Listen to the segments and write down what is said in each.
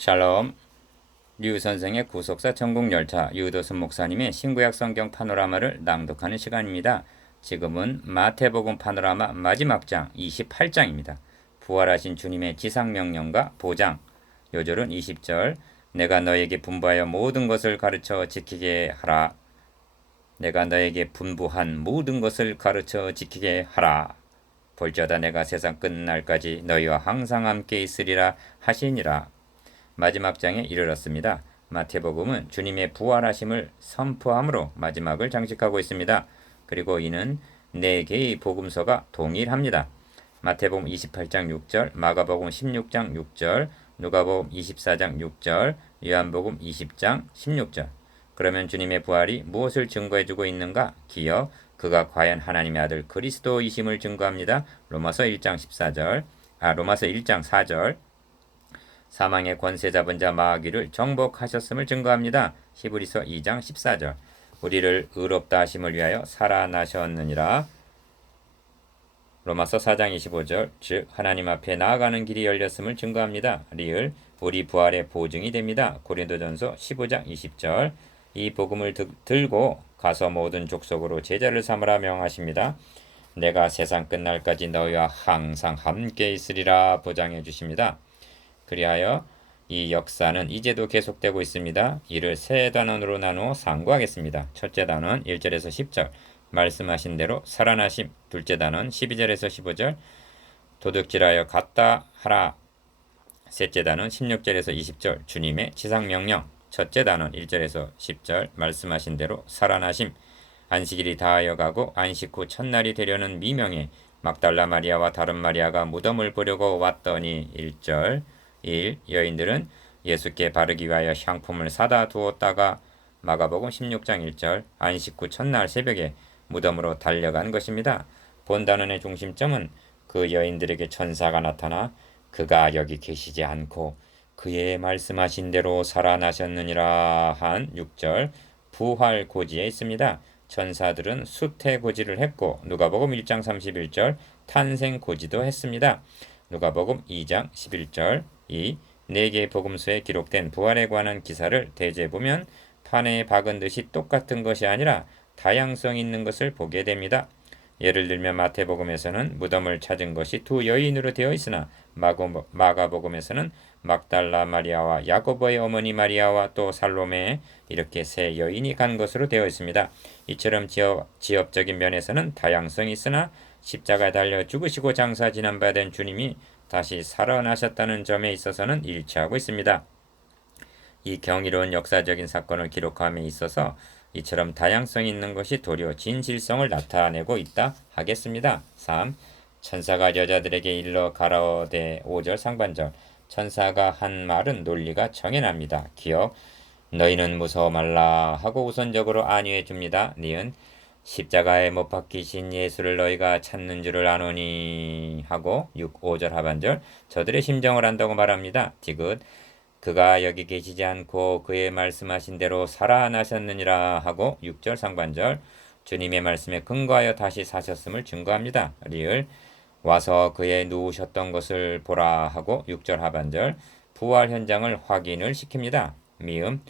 샬롬. 류 선생의 구속사 천국열차 유도순 목사님의 신구약 성경 파노라마를 낭독하는 시간입니다. 지금은 마태복음 파노라마 마지막 장 28장입니다. 부활하신 주님의 지상명령과 보장. 요절은 20절. 내가 너에게 분부하여 모든 것을 가르쳐 지키게 하라. 내가 너에게 분부한 모든 것을 가르쳐 지키게 하라. 볼지어다 내가 세상 끝날까지 너희와 항상 함께 있으리라 하시니라. 마지막 장에 이르렀습니다. 마태복음은 주님의 부활하심을 선포함으로 마지막을 장식하고 있습니다. 그리고 이는 네 개의 복음서가 동일합니다. 마태복음 28장 6절, 마가복음 16장 6절, 누가복음 24장 6절, 요한복음 20장 16절. 그러면 주님의 부활이 무엇을 증거해주고 있는가? 기어 그가 과연 하나님의 아들 그리스도이심을 증거합니다. 로마서 1장 14절, 로마서 1장 4절. 사망의 권세 잡은 자 마귀를 정복하셨음을 증거합니다. 히브리서 2장 14절. 우리를 의롭다 하심을 위하여 살아나셨느니라. 로마서 4장 25절. 즉 하나님 앞에 나아가는 길이 열렸음을 증거합니다. 리을 우리 부활의 보증이 됩니다. 고린도전서 15장 20절. 이 복음을 들고 가서 모든 족속으로 제자를 삼으라 명하십니다. 내가 세상 끝날까지 너희와 항상 함께 있으리라 보장해 주십니다. 그리하여 이 역사는 이제도 계속되고 있습니다. 이를 세 단원으로 나누어 상고하겠습니다. 첫째 단원 1절에서 10절 말씀하신 대로 살아나심. 둘째 단원 12절에서 15절 도둑질하여 갔다 하라. 셋째 단원 16절에서 20절 주님의 지상명령. 첫째 단원 1절에서 10절 말씀하신 대로 살아나심. 안식일이 다하여 가고 안식 후 첫날이 되려는 미명에 막달라 마리아와 다른 마리아가 무덤을 보려고 왔더니 1절 1. 여인들은 예수께 바르기 위하여 향품을 사다 두었다가 마가복음 16장 1절 안식 후 첫날 새벽에 무덤으로 달려간 것입니다. 본 단원의 중심점은 그 여인들에게 천사가 나타나 그가 여기 계시지 않고 그의 말씀하신 대로 살아나셨느니라 한 6절 부활 고지에 있습니다. 천사들은 수태 고지를 했고 누가복음 1장 31절 탄생 고지도 했습니다. 누가복음 2장 11절 이 네 개의 복음서에 기록된 부활에 관한 기사를 대제보면 판에 박은 듯이 똑같은 것이 아니라 다양성 있는 것을 보게 됩니다. 예를 들면 마태복음에서는 무덤을 찾은 것이 두 여인으로 되어 있으나 마가복음에서는 막달라 마리아와 야고보의 어머니 마리아와 또 살로메 이렇게 세 여인이 간 것으로 되어 있습니다. 이처럼 지역적인 면에서는 다양성이 있으나 십자가에 달려 죽으시고 장사 지난바된 주님이 다시 살아나셨다는 점에 있어서는 일치하고 있습니다. 이 경이로운 역사적인 사건을 기록함에 있어서 이처럼 다양성이 있는 것이 도리어 진실성을 나타내고 있다 하겠습니다. 3. 천사가 여자들에게 일러 가라오되 5절 상반절 천사가 한 말은 논리가 정해납니다. 기억 너희는 무서워 말라 하고 우선적으로 안위해 줍니다. 니은 십자가에 못 박히신 예수를 너희가 찾는 줄을 아노니 하고 5절 하반절 저들의 심정을 안다고 말합니다. 디귿 그가 여기 계시지 않고 그의 말씀하신 대로 살아나셨느니라 하고 6절 상반절 주님의 말씀에 근거하여 다시 사셨음을 증거합니다. 리을 와서 그의 누우셨던 것을 보라 하고 6절 하반절 부활 현장을 확인을 시킵니다. 미음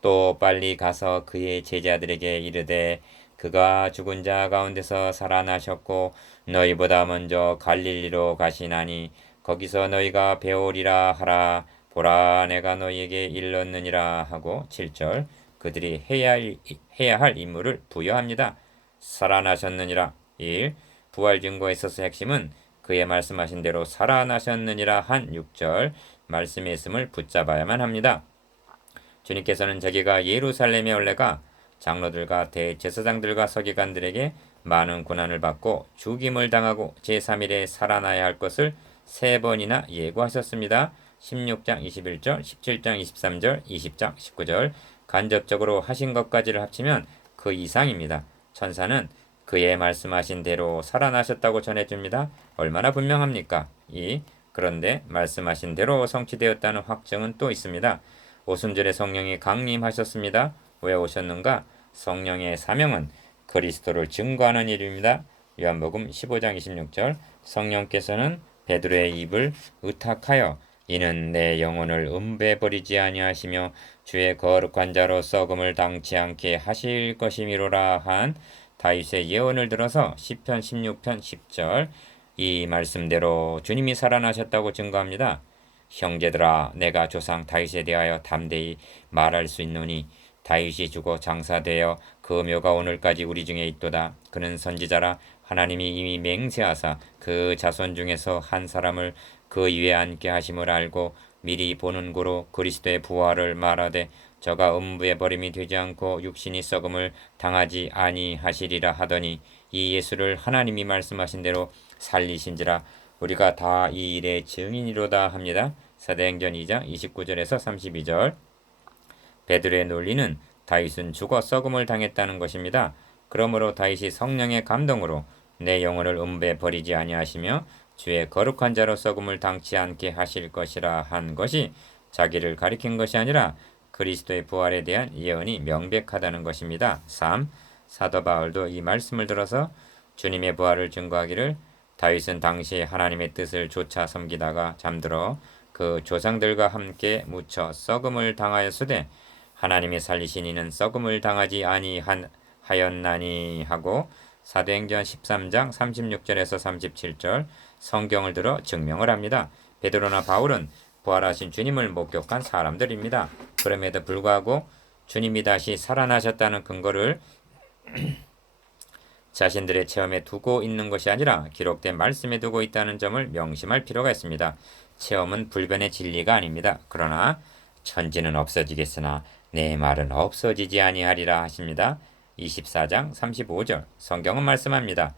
또 빨리 가서 그의 제자들에게 이르되 그가 죽은 자 가운데서 살아나셨고 너희보다 먼저 갈릴리로 가시나니 거기서 너희가 배우리라 하라. 보라 내가 너희에게 일렀느니라 하고 7절 그들이 해야 할 임무를 부여합니다. 살아나셨느니라 1. 부활 증거에 있어서 핵심은 그의 말씀하신 대로 살아나셨느니라 한 6절 말씀의 있음을 붙잡아야만 합니다. 주님께서는 자기가 예루살렘에 올라가 장로들과 대제사장들과 서기관들에게 많은 고난을 받고 죽임을 당하고 제3일에 살아나야 할 것을 3번이나 예고하셨습니다. 16장 21절, 17장 23절, 20장 19절 간접적으로 하신 것까지를 합치면 그 이상입니다. 천사는 그의 말씀하신 대로 살아나셨다고 전해줍니다. 얼마나 분명합니까? 그런데 말씀하신 대로 성취되었다는 확증은 또 있습니다. 오순절에 성령이 강림하셨습니다. 왜 오셨는가? 성령의 사명은 그리스도를 증거하는 일입니다. 요한복음 15장 26절 성령께서는 베드로의 입을 의탁하여 이는 내 영혼을 음배버리지 아니하시며 주의 거룩한 자로 썩음을 당치 않게 하실 것이미로라 한 다윗의 예언을 들어서 시편 16편 10절 이 말씀대로 주님이 살아나셨다고 증거합니다. 형제들아 내가 조상 다윗에 대하여 담대히 말할 수 있노니 다윗이 죽어 장사되어 그 묘가 오늘까지 우리 중에 있도다. 그는 선지자라 하나님이 이미 맹세하사 그 자손 중에서 한 사람을 그 위에 앉게 하심을 알고 미리 보는 고로 그리스도의 부활을 말하되 저가 음부의 버림이 되지 않고 육신이 썩음을 당하지 아니하시리라 하더니 이 예수를 하나님이 말씀하신 대로 살리신지라 우리가 다 이 일의 증인이로다 합니다. 사도행전 2장 29절에서 32절. 베드로의 논리는 다윗은 죽어 썩음을 당했다는 것입니다. 그러므로 다윗이 성령의 감동으로 내 영혼을 음배 버리지 아니하시며 주의 거룩한 자로 썩음을 당치 않게 하실 것이라 한 것이 자기를 가리킨 것이 아니라 그리스도의 부활에 대한 예언이 명백하다는 것입니다. 3. 사도 바울도 이 말씀을 들어서 주님의 부활을 증거하기를 다윗은 당시 하나님의 뜻을 조차 섬기다가 잠들어 그 조상들과 함께 묻혀 썩음을 당하였으되 하나님이 살리신 이는 썩음을 당하지 아니하였나니 하고 사도행전 13장 36절에서 37절 성경을 들어 증명을 합니다. 베드로나 바울은 부활하신 주님을 목격한 사람들입니다. 그럼에도 불구하고 주님이 다시 살아나셨다는 근거를 자신들의 체험에 두고 있는 것이 아니라 기록된 말씀에 두고 있다는 점을 명심할 필요가 있습니다. 체험은 불변의 진리가 아닙니다. 그러나 천지는 없어지겠으나 내 말은 없어지지 아니하리라 하십니다. 24장 35절 성경은 말씀합니다.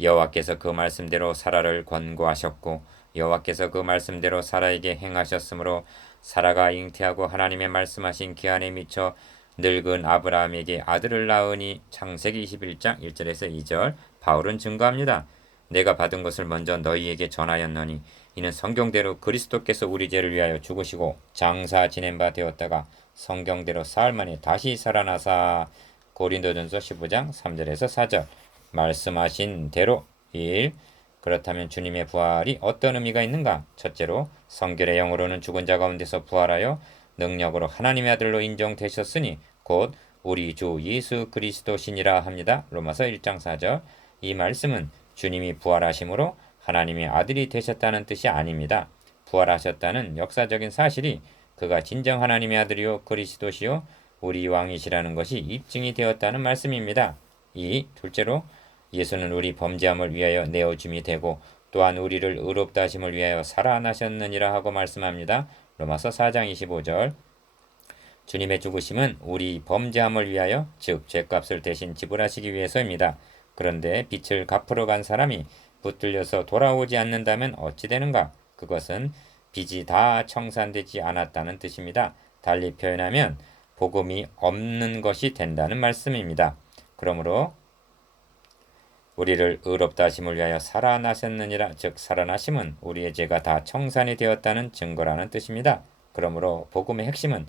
여호와께서 그 말씀대로 사라를 권고하셨고 여호와께서 그 말씀대로 사라에게 행하셨으므로 사라가 잉태하고 하나님의 말씀하신 기한에 미쳐 늙은 아브라함에게 아들을 낳으니 창세기 21장 1절에서 2절 바울은 증거합니다. 내가 받은 것을 먼저 너희에게 전하였노니 이는 성경대로 그리스도께서 우리 죄를 위하여 죽으시고 장사 지낸 바 되었다가 성경대로 사흘 만에 다시 살아나사 고린도전서 15장 3절에서 4절 말씀하신 대로 1. 그렇다면 주님의 부활이 어떤 의미가 있는가? 첫째로 성결의 영으로는 죽은 자 가운데서 부활하여 능력으로 하나님의 아들로 인정되셨으니 곧 우리 주 예수 그리스도시니라 합니다. 로마서 1장 4절 이 말씀은 주님이 부활하심으로 하나님의 아들이 되셨다는 뜻이 아닙니다. 부활하셨다는 역사적인 사실이 그가 진정 하나님의 아들이요 그리스도시요 우리 왕이시라는 것이 입증이 되었다는 말씀입니다. 둘째로 예수는 우리 범죄함을 위하여 내어줌이 되고 또한 우리를 의롭다 하심을 위하여 살아나셨느니라 하고 말씀합니다. 로마서 4장 25절 주님의 죽으심은 우리 범죄함을 위하여 즉 죄값을 대신 지불하시기 위해서입니다. 그런데 빛을 갚으러 간 사람이 붙들려서 돌아오지 않는다면 어찌 되는가? 그것은 빚이 다 청산되지 않았다는 뜻입니다. 달리 표현하면 복음이 없는 것이 된다는 말씀입니다. 그러므로 우리를 의롭다 하심을 위하여 살아나셨느니라 즉 살아나심은 우리의 죄가 다 청산이 되었다는 증거라는 뜻입니다. 그러므로 복음의 핵심은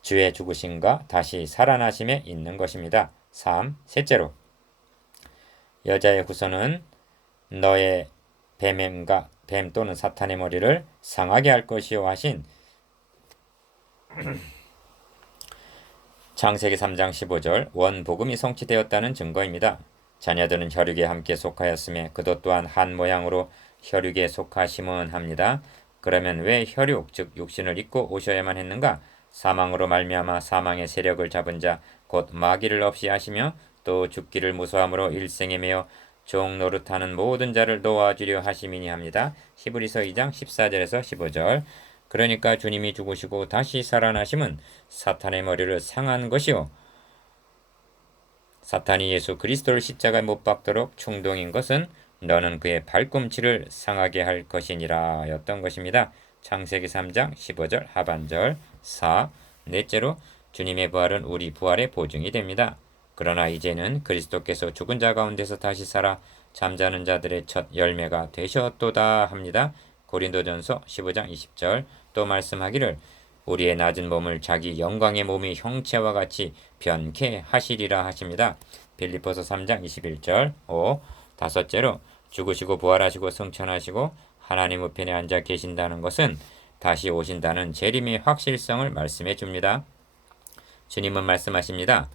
주의 죽으심과 다시 살아나심에 있는 것입니다. 3. 셋째로 여자의 후손은 너의 뱀 또는 사탄의 머리를 상하게 할 것이요 하신 창세기 3장 15절 원복음이 성취되었다는 증거입니다. 자녀들은 혈육에 함께 속하였음에 그도 또한 한 모양으로 혈육에 속하심은 합니다. 그러면 왜 혈육 즉 육신을 입고 오셔야만 했는가? 사망으로 말미암아 사망의 세력을 잡은 자 곧 마귀를 없이 하시며 또 죽기를 무서함으로 일생에 매여 종 노릇하는 모든 자를 도와주려 하심이니 합니다. 히브리서 2장 14절에서 15절 그러니까 주님이 죽으시고 다시 살아나심은 사탄의 머리를 상한 것이요 사탄이 예수 그리스도를 십자가에 못 박도록 충동인 것은 너는 그의 발꿈치를 상하게 할 것이니라 였던 것입니다. 창세기 3장 15절 하반절 4. 넷째로 주님의 부활은 우리 부활의 보증이 됩니다. 그러나 이제는 그리스도께서 죽은 자 가운데서 다시 살아 잠자는 자들의 첫 열매가 되셨도다 합니다. 고린도전서 15장 20절 또 말씀하기를 우리의 낮은 몸을 자기 영광의 몸이 형체와 같이 변케 하시리라 하십니다. 빌립보서 3장 21절 5. 다섯째로 죽으시고 부활하시고 승천하시고 하나님 우편에 앉아 계신다는 것은 다시 오신다는 재림의 확실성을 말씀해 줍니다. 주님은 말씀하십니다.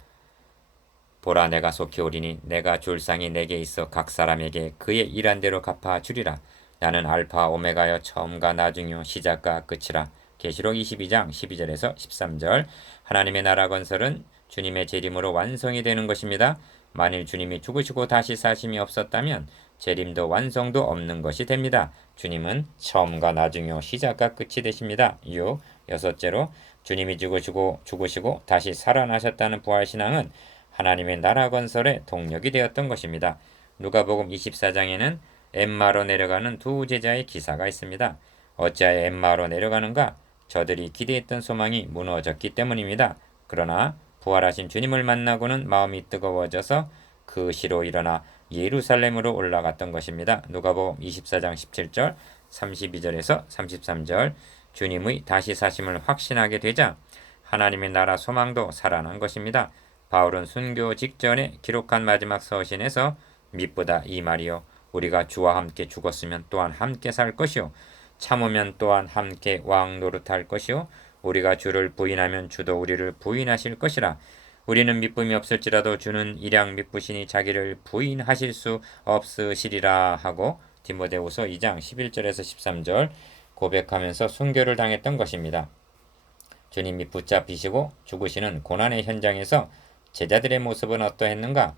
보라, 내가 속히 오리니 내가 줄 상이 내게 있어 각 사람에게 그의 일한 대로 갚아 주리라. 나는 알파 오메가여 처음과 나중이요 시작과 끝이라. 계시록 22장 12절에서 13절. 하나님의 나라 건설은 주님의 재림으로 완성이 되는 것입니다. 만일 주님이 죽으시고 다시 사심이 없었다면 재림도 완성도 없는 것이 됩니다. 주님은 처음과 나중이요 시작과 끝이 되십니다. 여섯째로 주님이 죽으시고 다시 살아나셨다는 부활신앙은 하나님의 나라 건설의 동력이 되었던 것입니다. 누가복음 24장에는 엠마로 내려가는 두 제자의 기사가 있습니다. 어찌하여 엠마로 내려가는가? 저들이 기대했던 소망이 무너졌기 때문입니다. 그러나 부활하신 주님을 만나고는 마음이 뜨거워져서 그 시로 일어나 예루살렘으로 올라갔던 것입니다. 누가복음 24장 17절, 32절에서 33절. 주님의 다시 사심을 확신하게 되자 하나님의 나라 소망도 살아난 것입니다. 바울은 순교 직전에 기록한 마지막 서신에서 mit보다 이 말이요 우리가 주와 함께 죽었으면 또한 함께 살 것이요 참으면 또한 함께 왕 노릇할 것이요 우리가 주를 부인하면 주도 우리를 부인하실 것이라. 우리는 믿음이 없을지라도 주는 일양 믿으시니 자기를 부인하실 수 없으시리라 하고 디모데후서 2장 11절에서 13절 고백하면서 순교를 당했던 것입니다. 주님이 붙잡히시고 죽으시는 고난의 현장에서 제자들의 모습은 어떠했는가?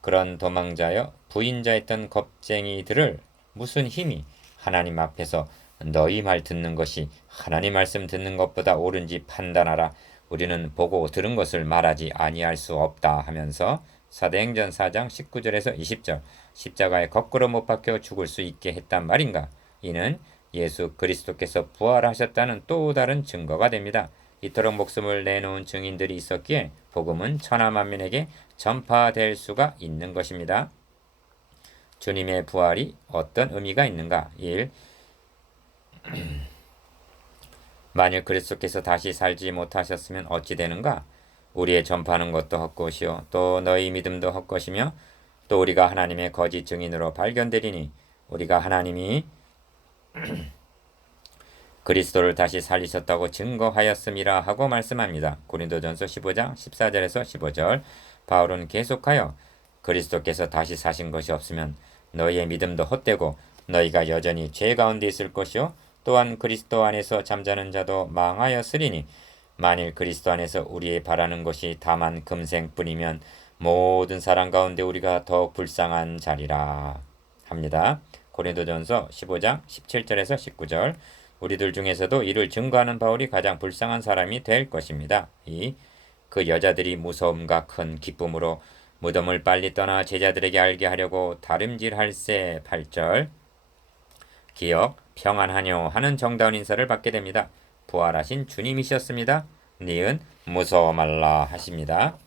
그런 도망자여 부인자였던 겁쟁이들을 무슨 힘이 하나님 앞에서 너희 말 듣는 것이 하나님 말씀 듣는 것보다 옳은지 판단하라. 우리는 보고 들은 것을 말하지 아니할 수 없다 하면서 사도행전 4장 19절에서 20절 십자가에 거꾸로 못 박혀 죽을 수 있게 했단 말인가? 이는 예수 그리스도께서 부활하셨다는 또 다른 증거가 됩니다. 이토록 목숨을 내놓은 증인들이 있었기에 복음은 천하 만민에게 전파될 수가 있는 것입니다. 주님의 부활이 어떤 의미가 있는가? 1. 만일 그리스도께서 다시 살지 못하셨으면 어찌 되는가? 우리의 전파하는 것도 헛것이요 또 너희 믿음도 헛것이며 또 우리가 하나님의 거짓 증인으로 발견되리니 우리가 하나님이 그리스도를 다시 살리셨다고 증거하였음이라 하고 말씀합니다. 고린도전서 15장 14절에서 15절. 바울은 계속하여 그리스도께서 다시 사신 것이 없으면 너희의 믿음도 헛되고 너희가 여전히 죄 가운데 있을 것이요 또한 그리스도 안에서 잠자는 자도 망하였으리니 만일 그리스도 안에서 우리의 바라는 것이 다만 금생뿐이면 모든 사람 가운데 우리가 더욱 불쌍한 자리라 합니다. 고린도전서 15장 17절에서 19절. 우리들 중에서도 이를 증거하는 바울이 가장 불쌍한 사람이 될 것입니다. 그 여자들이 무서움과 큰 기쁨으로 무덤을 빨리 떠나 제자들에게 알게 하려고 다름질할세 8절. 기억 평안하뇨 하는 정다운 인사를 받게 됩니다. 부활하신 주님이셨습니다. 니은 무서워 말라 하십니다.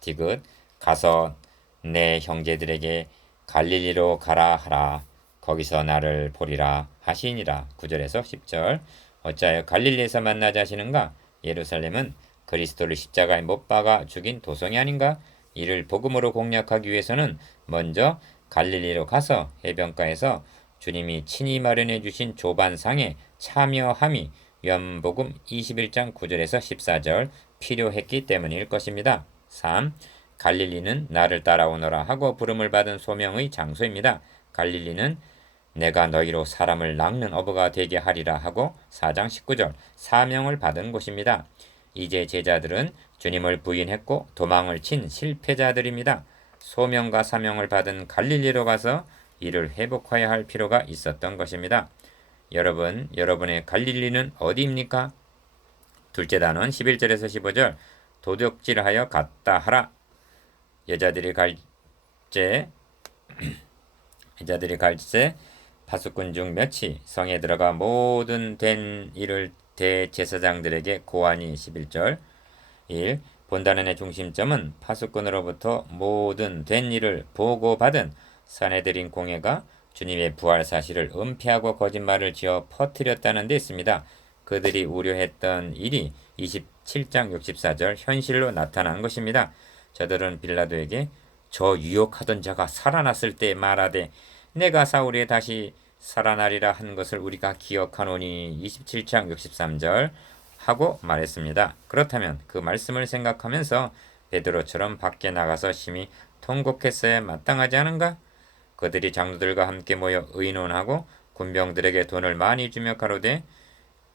디귿 가서 내 형제들에게 갈릴리로 가라 하라. 거기서 나를 보리라 하시니라. 9절에서 10절. 어찌하여 갈릴리에서 만나지 하시는가? 예루살렘은 그리스도를 십자가에 못 박아 죽인 도성이 아닌가? 이를 복음으로 공략하기 위해서는 먼저 갈릴리로 가서 해변가에서 주님이 친히 마련해 주신 조반상에 참여함이 요한복음 21장 9절에서 14절 필요했기 때문일 것입니다. 3. 갈릴리는 나를 따라오너라 하고 부름을 받은 소명의 장소입니다. 갈릴리는 내가 너희로 사람을 낚는 어부가 되게 하리라 하고 4장 19절 사명을 받은 곳입니다. 이제 제자들은 주님을 부인했고 도망을 친 실패자들입니다. 소명과 사명을 받은 갈릴리로 가서 이를 회복해야 할 필요가 있었던 것입니다. 여러분의 갈릴리는 어디입니까? 둘째 단원 11절에서 15절 도둑질하여 갔다 하라. 여자들이 갈제 파수꾼 중 몇이 성에 들어가 모든 된 일을 대제사장들에게 고하니 11절 1. 본단원의 중심점은 파수꾼으로부터 모든 된 일을 보고받은 사내들인 공회가 주님의 부활 사실을 은폐하고 거짓말을 지어 퍼뜨렸다는 데 있습니다. 그들이 우려했던 일이 27장 64절 현실로 나타난 것입니다. 저들은 빌라도에게 저 유혹하던 자가 살아났을 때 말하되 내가 사울에 다시 살아나리라 한 것을 우리가 기억하노니 27장 63절 하고 말했습니다. 그렇다면 그 말씀을 생각하면서 베드로처럼 밖에 나가서 심히 통곡했어야 마땅하지 않은가? 그들이 장로들과 함께 모여 의논하고 군병들에게 돈을 많이 주며 가로되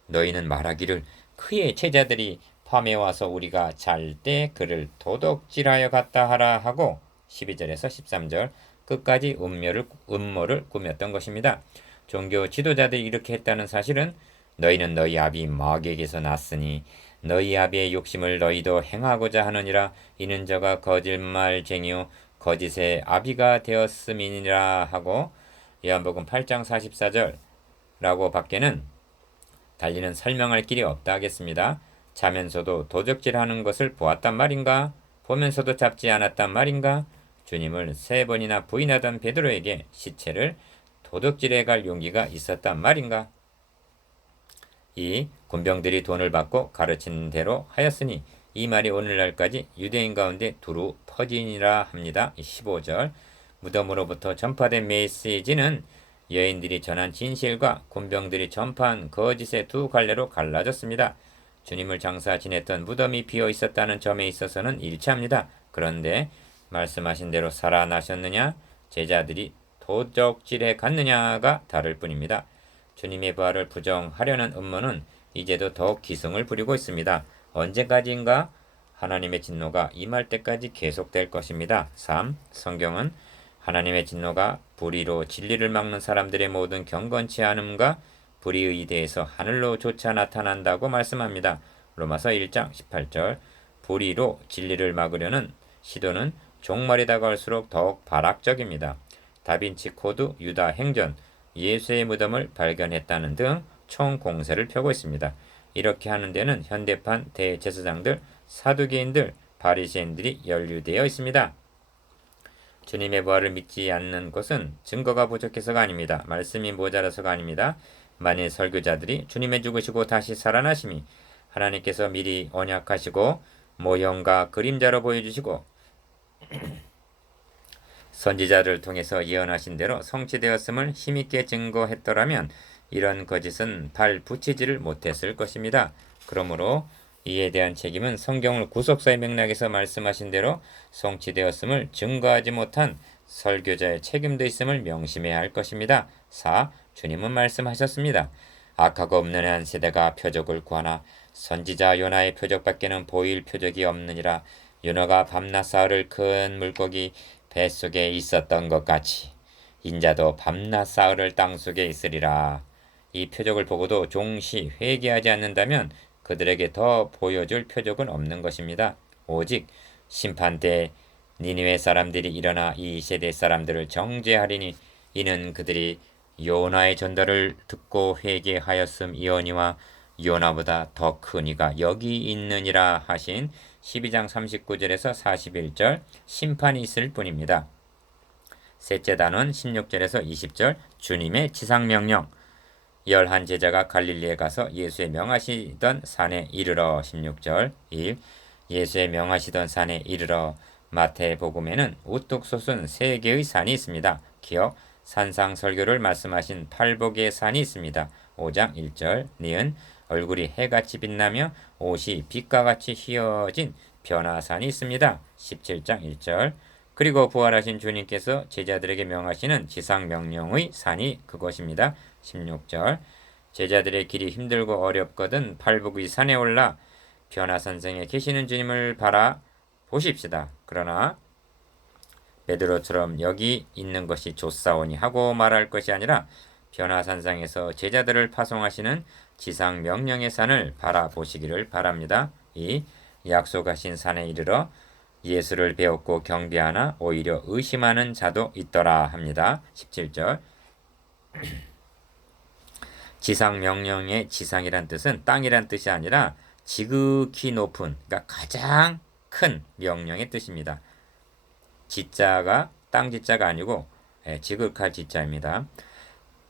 너희는 말하기를 그의 제자들이 밤에 와서 우리가 잘 때 그를 도둑질하여 갔다 하라 하고 12절에서 13절 끝까지 음모를 꾸몄던 것입니다. 종교 지도자들이 이렇게 했다는 사실은 너희는 너희 아비 마귀에게서 났으니 너희 아비의 욕심을 너희도 행하고자 하느니라. 이는 저가 거짓말쟁이요 거짓의 아비가 되었음이니라 하고 요한복음 8장 44절라고 밖에는 달리는 설명할 길이 없다 하겠습니다. 자면서도 도적질하는 것을 보았단 말인가? 보면서도 잡지 않았단 말인가? 주님을 3번이나 부인하던 베드로에게 시체를 도둑질해 갈 용기가 있었단 말인가? 이 군병들이 돈을 받고 가르치는 대로 하였으니 이 말이 오늘날까지 유대인 가운데 두루 퍼지니라 합니다. 15절 무덤으로부터 전파된 메시지는 여인들이 전한 진실과 군병들이 전파한 거짓의 두 갈래로 갈라졌습니다. 주님을 장사 지냈던 무덤이 비어 있었다는 점에 있어서는 일치합니다. 그런데 말씀하신 대로 살아나셨느냐, 제자들이 도적질에 갔느냐가 다를 뿐입니다. 주님의 부활을 부정하려는 음모는 이제도 더욱 기승을 부리고 있습니다. 언제까지인가? 하나님의 진노가 임할 때까지 계속될 것입니다. 3. 성경은 하나님의 진노가 불의로 진리를 막는 사람들의 모든 경건치 않음과 불의에 대해서 하늘로조차 나타난다고 말씀합니다. 로마서 1장 18절 불의로 진리를 막으려는 시도는 종말이 다가올수록 더욱 발악적입니다. 다빈치 코드, 유다 행전, 예수의 무덤을 발견했다는 등 총 공세를 펴고 있습니다. 이렇게 하는 데는 현대판 대제사장들, 사두개인들, 바리새인들이 연루되어 있습니다. 주님의 부활을 믿지 않는 것은 증거가 부족해서가 아닙니다. 말씀이 모자라서가 아닙니다. 만일 설교자들이 주님의 죽으시고 다시 살아나심이 하나님께서 미리 언약하시고 모형과 그림자로 보여주시고 선지자를 통해서 예언하신 대로 성취되었음을 힘있게 증거했더라면 이런 거짓은 발 붙이지를 못했을 것입니다. 그러므로 이에 대한 책임은 성경을 구속사의 맥락에서 말씀하신 대로 성취되었음을 증거하지 못한 설교자의 책임도 있음을 명심해야 할 것입니다. 4. 주님은 말씀하셨습니다. 악하고 없는 한 세대가 표적을 구하나 선지자 요나의 표적밖에는 보일 표적이 없느니라. 요나가 밤낮 사흘을 큰 물고기 뱃속에 있었던 것 같이 인자도 밤낮 사흘을 땅속에 있으리라. 이 표적을 보고도 종시 회개하지 않는다면 그들에게 더 보여줄 표적은 없는 것입니다. 오직 심판 때 니느웨 사람들이 일어나 이 세대 사람들을 정죄하리니 이는 그들이 요나의 전달을 듣고 회개하였음이오니와 요나보다 더 큰 이가 여기 있느니라 하신 12장 39절에서 41절 심판이 있을 뿐입니다. 셋째 단원 16절에서 20절 주님의 지상명령 11 제자가 갈릴리에 가서 예수의 명하시던 산에 이르러 16절 1. 예수의 명하시던 산에 이르러 마태복음에는 우뚝 솟은 3개의 산이 있습니다. 기억 산상 설교를 말씀하신 팔복의 산이 있습니다. 5장 1절 니은 얼굴이 해같이 빛나며 옷이 빛과 같이 휘어진 변화산이 있습니다. 17장 1절 그리고 부활하신 주님께서 제자들에게 명하시는 지상명령의 산이 그것입니다. 16절 제자들의 길이 힘들고 어렵거든 팔복의 산에 올라 변화산성에 계시는 주님을 바라 보십시다. 그러나 베드로처럼 여기 있는 것이 좋사오니 하고 말할 것이 아니라 변화산상에서 제자들을 파송하시는 지상명령의 산을 바라보시기를 바랍니다. 이 약속하신 산에 이르러 예수를 배웠고 경배하나 오히려 의심하는 자도 있더라 합니다. 17절 지상명령의 지상이란 뜻은 땅이란 뜻이 아니라 지극히 높은 그러니까 가장 큰 명령의 뜻입니다. 지자가 땅 지자가 아니고 지극할 지자입니다.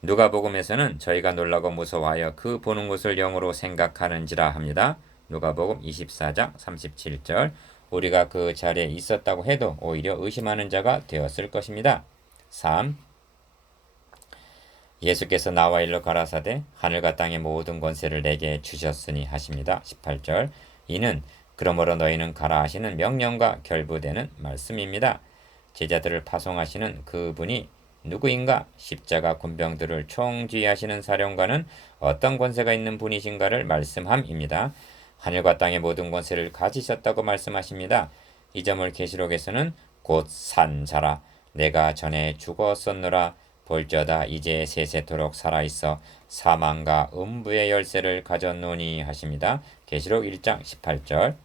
누가복음에서는 저희가 놀라고 무서워하여 그 보는 것을 영으로 생각하는지라 합니다. 누가복음 24장 37절 우리가 그 자리에 있었다고 해도 오히려 의심하는 자가 되었을 것입니다. 3. 예수께서 나와 일러 가라사대 하늘과 땅의 모든 권세를 내게 주셨으니 하십니다. 18절. 이는 그러므로 너희는 가라 하시는 명령과 결부되는 말씀입니다. 제자들을 파송하시는 그분이 누구인가? 십자가 군병들을 총지휘하시는 사령관은 어떤 권세가 있는 분이신가를 말씀함입니다. 하늘과 땅의 모든 권세를 가지셨다고 말씀하십니다. 이 점을 계시록에서는 곧 산자라 내가 전에 죽었었노라 볼지어다 이제 세세토록 살아있어 사망과 음부의 열쇠를 가졌노니 하십니다. 계시록 1장 18절.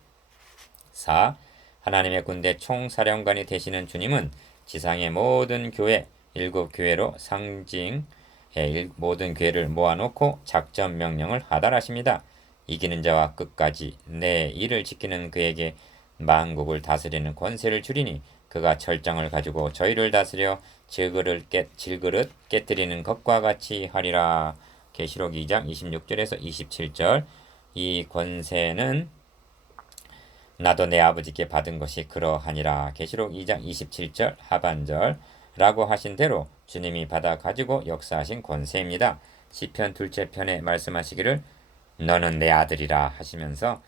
4. 하나님의 군대 총사령관이 되시는 주님은 지상의 모든 교회, 7교회로 상징 모든 교회를 모아놓고 작전 명령을 하달하십니다. 이기는 자와 끝까지 내 일을 지키는 그에게 만국을 다스리는 권세를 주리니 그가 철장을 가지고 저희를 다스려 질그릇 깨뜨리는 것과 같이 하리라. 계시록 2장 26절에서 27절. 이 권세는 나도 내 아버지께 받은 것이 그러하니라. 계시록 2장 27절 하반절. 라고 하신 대로 주님이 받아 가지고 역사하신 권세입니다. 시편 둘째 편에 말씀하시기를 너는 내 아들이라 하시면서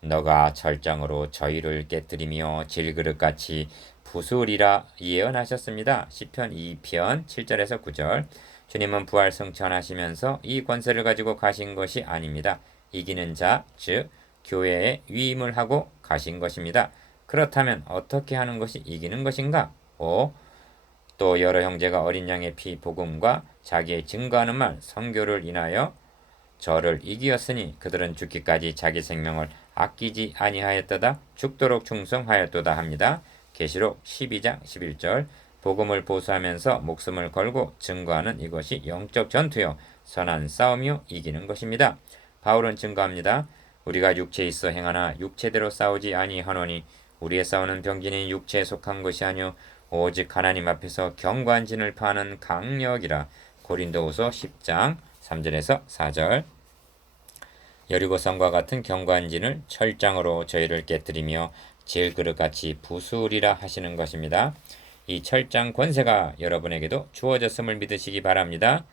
너가 철장으로 저희를 깨뜨리며 질그릇같이 부수리라 예언하셨습니다. 시편 2편 7절에서 9절. 주님은 부활 승천하시면서 이 권세를 가지고 가신 것이 아닙니다. 이기는 자, 즉 교회에 위임을 하고 가신 것입니다. 그렇다면 어떻게 하는 것이 이기는 것인가? 5. 또 여러 형제가 어린 양의 피 복음과 자기의 증거하는 말 선교를 인하여 저를 이기었으니 그들은 죽기까지 자기 생명을 아끼지 아니하였도다 죽도록 충성하였도다 합니다. 계시록 12장 11절. 복음을 보수하면서 목숨을 걸고 증거하는 이것이 영적 전투요 선한 싸움이요 이기는 것입니다. 바울은 증거합니다. 우리가 육체에 있어 행하나 육체대로 싸우지 아니하노니 우리의 싸우는 병기는 육체에 속한 것이 아니요 오직 하나님 앞에서 경관진을 파는 강력이라. 고린도후서 10장 3절에서 4절. 여리고성과 같은 경관진을 철장으로 저희를 깨뜨리며 질그릇같이 부수리라 하시는 것입니다. 이 철장 권세가 여러분에게도 주어졌음을 믿으시기 바랍니다.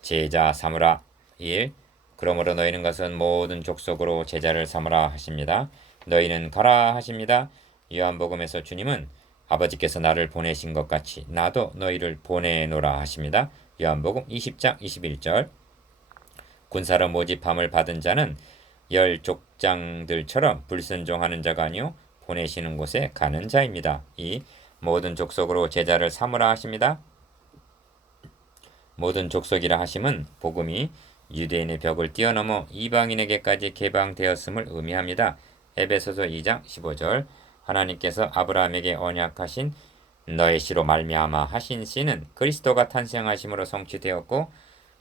제자 삼으라. 1. 그러므로 너희는 것은 모든 족속으로 제자를 삼으라 하십니다. 너희는 가라 하십니다. 요한복음에서 주님은 아버지께서 나를 보내신 것 같이 나도 너희를 보내노라 하십니다. 요한복음 20장 21절. 군사로 모집함을 받은 자는 열 족장들처럼 불순종하는 자가 아니요 보내시는 곳에 가는 자입니다. 2. 모든 족속으로 제자를 삼으라 하십니다. 모든 족속이라 하심은 복음이 유대인의 벽을 뛰어넘어 이방인에게까지 개방되었음을 의미합니다. 에베소서 2장 15절. 하나님께서 아브라함에게 언약하신 너의 씨로 말미암아 하신 씨는 그리스도가 탄생하심으로 성취되었고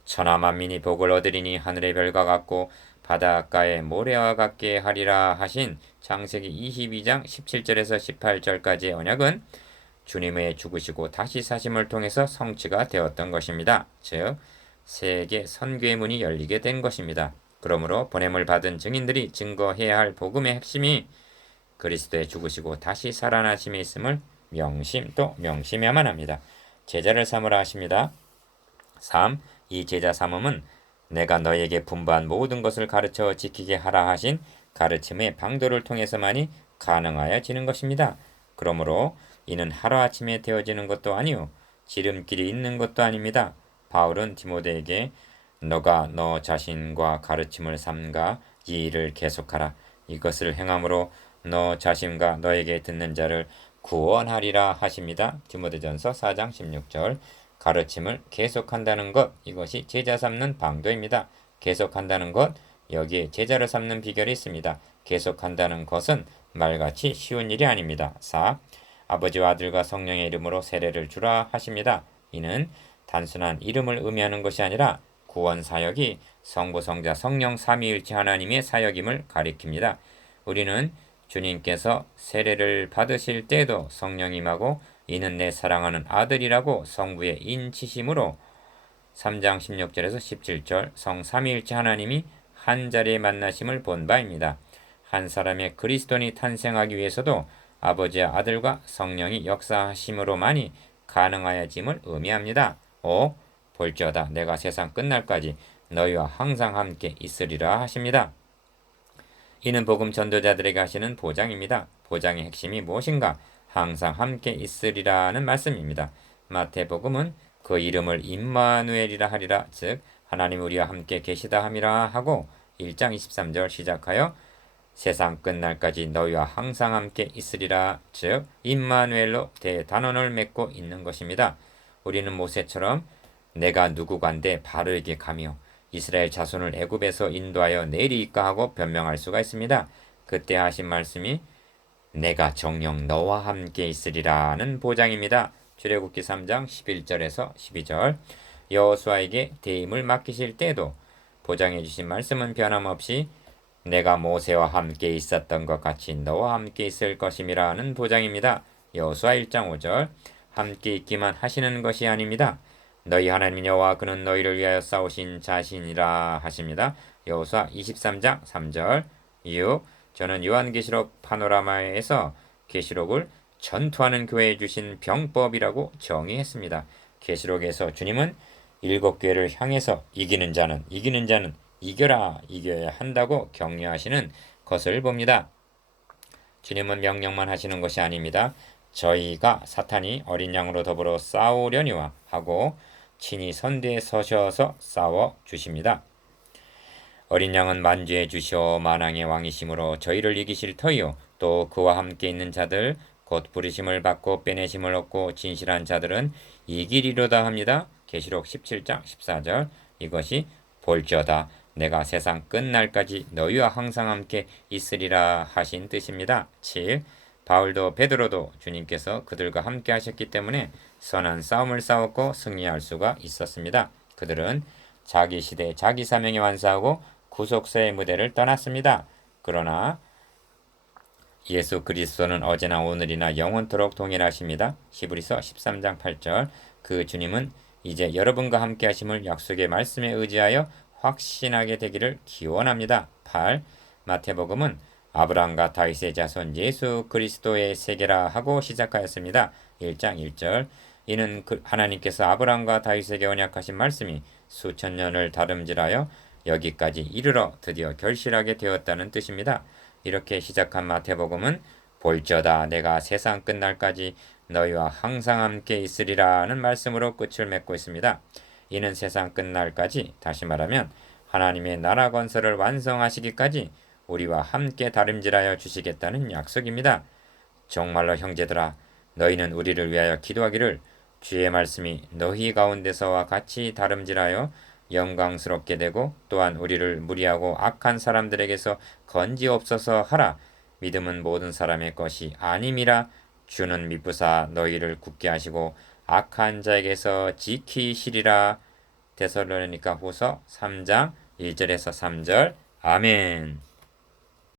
천하 만민이 복을 얻으리니 하늘의 별과 같고 바닷가의 모래와 같게 하리라 하신 창세기 22장 17절에서 18절까지의 언약은 주님의 죽으시고 다시 사심을 통해서 성취가 되었던 것입니다. 즉 세계 선교의 문이 열리게 된 것입니다. 그러므로 보냄을 받은 증인들이 증거해야 할 복음의 핵심이 그리스도의 죽으시고 다시 살아나심에 있음을 명심해야만 합니다. 제자를 삼으라 하십니다. 3. 이 제자 삼음은 내가 너에게 분부한 모든 것을 가르쳐 지키게 하라 하신 가르침의 방도를 통해서만이 가능하여지는 것입니다. 그러므로 이는 하루아침에 되어지는 것도 아니요 지름길이 있는 것도 아닙니다. 바울은 디모데에게 너가 너 자신과 가르침을 삼가 이 일을 계속하라. 이것을 행함으로 너 자신과 너에게 듣는 자를 구원하리라 하십니다. 디모데전서 4장 16절. 가르침을 계속한다는 것, 이것이 제자 삼는 방도입니다. 계속한다는 것, 여기에 제자를 삼는 비결이 있습니다. 계속한다는 것은 말같이 쉬운 일이 아닙니다. 4. 아버지와 아들과 성령의 이름으로 세례를 주라 하십니다. 이는 단순한 이름을 의미하는 것이 아니라 구원 사역이 성부, 성자, 성령 삼위일체 하나님의 사역임을 가리킵니다. 우리는 주님께서 세례를 받으실 때에도 성령 임하고 이는 내 사랑하는 아들이라고 성부의 인치심으로 3장 16절에서 17절 성 삼위일체 하나님이 한 자리에 만나심을 본 바입니다. 한 사람의 그리스도인이 탄생하기 위해서도 아버지와 아들과 성령이 역사하심으로만이 가능하여짐을 의미합니다. 5. 볼지어다 내가 세상 끝날까지 너희와 항상 함께 있으리라 하십니다. 이는 복음 전도자들에게 하시는 보장입니다. 보장의 핵심이 무엇인가? 항상 함께 있으리라는 말씀입니다. 마태복음은 그 이름을 임마누엘이라 하리라, 즉 하나님 우리와 함께 계시다 함이라 하고 1장 23절 시작하여 세상 끝날까지 너희와 항상 함께 있으리라, 즉 임마누엘로 대단원을 맺고 있는 것입니다. 우리는 모세처럼 내가 누구간데 바로에게 가며 이스라엘 자손을 애굽에서 인도하여 내리이까 하고 변명할 수가 있습니다. 그때 하신 말씀이 내가 정녕 너와 함께 있으리라는 보장입니다. 출애굽기 3장 11절에서 12절. 여호수아에게 대임을 맡기실 때도 보장해 주신 말씀은 변함없이 내가 모세와 함께 있었던 것 같이 너와 함께 있을 것임이라는 보장입니다. 여호수아 1장 5절. 함께 있기만 하시는 것이 아닙니다. 너희 하나님 여호와 그는 너희를 위하여 싸우신 자신이라 하십니다. 여호수아 23장 3절. 6. 저는 요한계시록 파노라마에서 계시록을 전투하는 교회에 주신 병법이라고 정의했습니다. 계시록에서 주님은 7교회를 향해서 이기는 자는 이겨라, 이겨야 한다고 격려하시는 것을 봅니다. 주님은 명령만 하시는 것이 아닙니다. 저희가 사탄이 어린 양으로 더불어 싸우려니와 하고 친히 선대에 서셔서 싸워 주십니다. 어린 양은 만주해 주시어 만왕의 왕이심으로 저희를 이기실 터이요 또 그와 함께 있는 자들 곧 부르심을 받고 빼내심을 얻고 진실한 자들은 이기리로다 합니다. 계시록 17장 14절. 이것이 볼지어다 내가 세상 끝날까지 너희와 항상 함께 있으리라 하신 뜻입니다. 7. 바울도 베드로도 주님께서 그들과 함께 하셨기 때문에 선한 싸움을 싸웠고 승리할 수가 있었습니다. 그들은 자기 시대 자기 사명에 완수하고 구속사의 무대를 떠났습니다. 그러나 예수 그리스도는 어제나 오늘이나 영원토록 동일하십니다. 히브리서 13장 8절. 그 주님은 이제 여러분과 함께 하심을 약속의 말씀에 의지하여 확신하게 되기를 기원합니다. 8. 마태복음은 아브라함과 다윗의 자손 예수 그리스도의 세계라 하고 시작하였습니다. 1장 1절. 이는 하나님께서 아브라함과 다윗에게 언약하신 말씀이 수천 년을 다름질하여 여기까지 이르러 드디어 결실하게 되었다는 뜻입니다. 이렇게 시작한 마태복음은 볼지어다 내가 세상 끝날까지 너희와 항상 함께 있으리라는 말씀으로 끝을 맺고 있습니다. 이는 세상 끝날까지, 다시 말하면 하나님의 나라 건설을 완성하시기까지 우리와 함께 다름질하여 주시겠다는 약속입니다. 정말로 형제들아 너희는 우리를 위하여 기도하기를 주의 말씀이 너희 가운데서와 같이 다름질하여 영광스럽게 되고 또한 우리를 무리하고 악한 사람들에게서 건지옵소서 하라. 믿음은 모든 사람의 것이 아님이라. 주는 미쁘사 너희를 굳게 하시고 악한 자에게서 지키시리라. 데살로니가 후서 3장 1절에서 3절. 아멘.